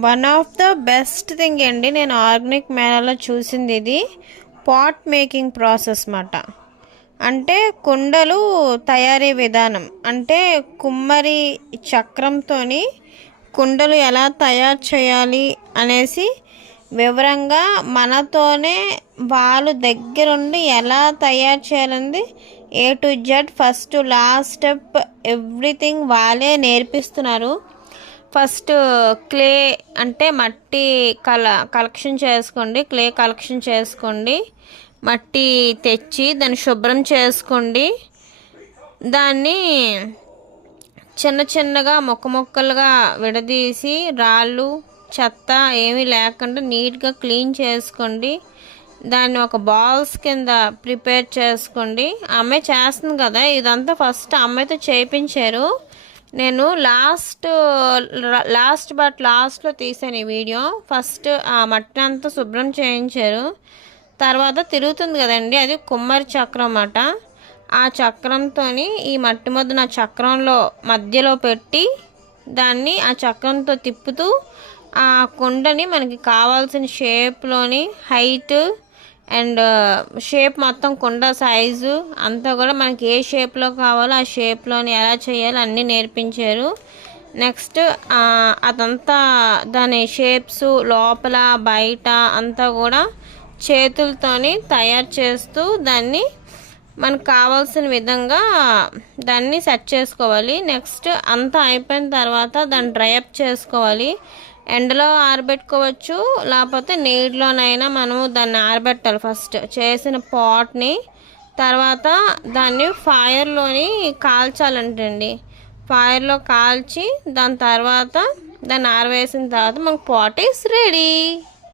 One of the best thing అండి నేను organic మేళాలో చూసింది ఇది పాట్ మేకింగ్ ప్రాసెస్ మాట. అంటే కుండలు తయారీ విధానం, అంటే కుమ్మరి చక్రంతో కుండలు ఎలా తయారు చేయాలి అనేసి వివరంగా మనతోనే వాళ్ళు దగ్గరుండి ఎలా తయారు చేయాలంది A to Z first last step everything వాళ్ళే నేర్పిస్తున్నారు. ఫస్ట్ క్లే అంటే మట్టి కలెక్షన్ చేసుకోండి, క్లే కలెక్షన్ చేసుకోండి, మట్టి తెచ్చి దాన్ని శుభ్రం చేసుకోండి. దాన్ని చిన్న చిన్నగా మొక్కలుగా విడదీసి రాళ్ళు చెత్త ఏమీ లేకుండా నీట్గా క్లీన్ చేసుకోండి. దాన్ని ఒక బాల్స్ కింద ప్రిపేర్ చేసుకోండి. అమ్మాయి చేస్తుంది కదా ఇదంతా, ఫస్ట్ అమ్మాయితో చేయించారు. నేను లాస్ట్లో తీసాను ఈ వీడియో. ఫస్ట్ ఆ మట్టి అంతా శుభ్రం చేయించారు. తర్వాత తిరుగుతుంది కదండి, అది కుమ్మరి చక్రం అన్నమాట. ఆ చక్రంతో ఈ మట్టి ముద్ద నా చక్రంలో మధ్యలో పెట్టి దాన్ని ఆ చక్రంతో తిప్పుతూ ఆ కుండని మనకి కావాల్సిన షేప్లోని హైట్ అండ్ షేప్ మొత్తం కుండ సైజు అంతా కూడా మనకి ఏ షేప్లో కావాలో ఆ షేప్లోని ఎలా చేయాలో అన్నీ నేర్పించారు. నెక్స్ట్ అదంతా దాని షేప్స్ లోపల బయట అంతా కూడా చేతులతోని తయారు చేస్తూ దాన్ని మనకు కావాల్సిన విధంగా దాన్ని సెట్ చేసుకోవాలి. నెక్స్ట్ అంతా అయిపోయిన తర్వాత దాన్ని డ్రై అప్ చేసుకోవాలి. ఎండలో ఆరబెట్టుకోవచ్చు, లేకపోతే నీటిలోనైనా మనము దాన్ని ఆరబెట్టాలి. ఫస్ట్ చేసిన పాట్ని తర్వాత దాన్ని ఫైర్లోని కాల్చాలంటండి. ఫైర్లో కాల్చి దాని తర్వాత దాన్ని ఆరవేసిన తర్వాత మనకు పాట్ ఈస్ రెడీ.